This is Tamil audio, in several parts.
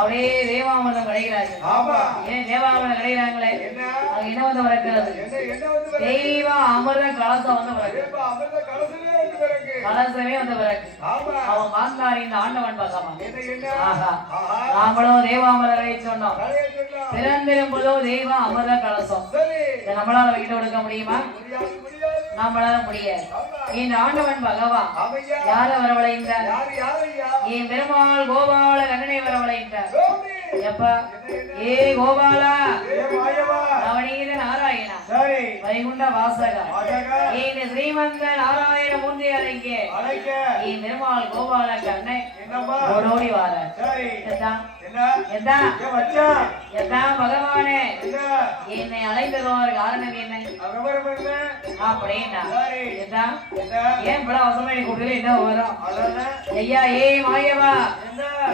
அவரே தேவாமிர்தம் கிடைக்கிறார்கள். ஏன் தேவாமிர்தம் கிடைக்கிறாங்களே அது என்ன வந்து பிறக்கிறது? தெய்வ அமிர்த கலசம் வந்து பிறகு கலசமே வந்து பிறகு அவன் காந்தாரி இந்த ஆண்டவன் பகவான். நாமளும் தேவாமிர்தரை சொன்னோம். பிறந்திரும் போதோ தெய்வ அமிர்த கலசம் இதை நம்மளால வைத்து கொடுக்க முடியுமா? நம்மளால முடியாது. இந்த ஆண்டவன் பகவான் யார வரவழைந்தார்? என் பெருமாள் கோபால கண்ணனை வரவழைத்தார். எப்பா ஏ கோபாலா நவநீத நாராயணா வைகுண்ட வாசகா இந்த ஸ்ரீமந்த நாராயண மூர்த்தி அழைக்க என் பெருமாள் கோபால கண்ணை ஓடோடி வார பகவானே என்னை அழைத்ததோர் காரணம் என்ன அப்படின்னா ஏன் இப்பெல்லாம் வசமே கூட்டல என்ன வரும் ஐயா ஏ மாயவா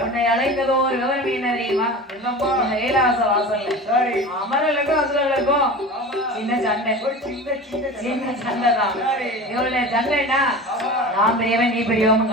உன்னை அழைத்ததோ ஒரு விவரம் என்ன தெரியுமா? கைலாச வாசல் அமரர்களுக்கும் அசுரர்களுக்கும் சின்ன சண்டை சின்ன சண்டை தான். இவருடைய சண்டைனா நான் பெரியவன் நீ பெரியவன்